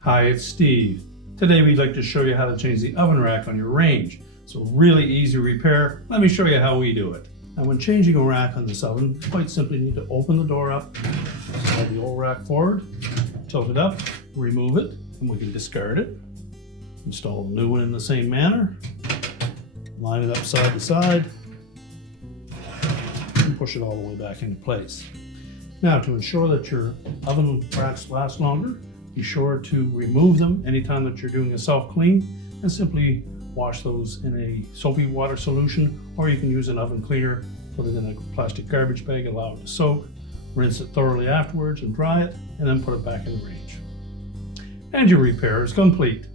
Hi, it's Steve. Today we'd like to show you how to change the oven rack on your range. It's a really easy repair. Let me show you how we do it. Now when changing a rack on this oven, quite simply you need to open the door up, slide the old rack forward, tilt it up, remove it, and we can discard it. Install a new one in the same manner. Line it up side to side, and push it all the way back into place. Now to ensure that your oven racks last longer, be sure to remove them anytime that you're doing a self-clean and simply wash those in a soapy water solution, or you can use an oven cleaner, put it in a plastic garbage bag, allow it to soak, rinse it thoroughly afterwards and dry it, and then put it back in the range. And your repair is complete.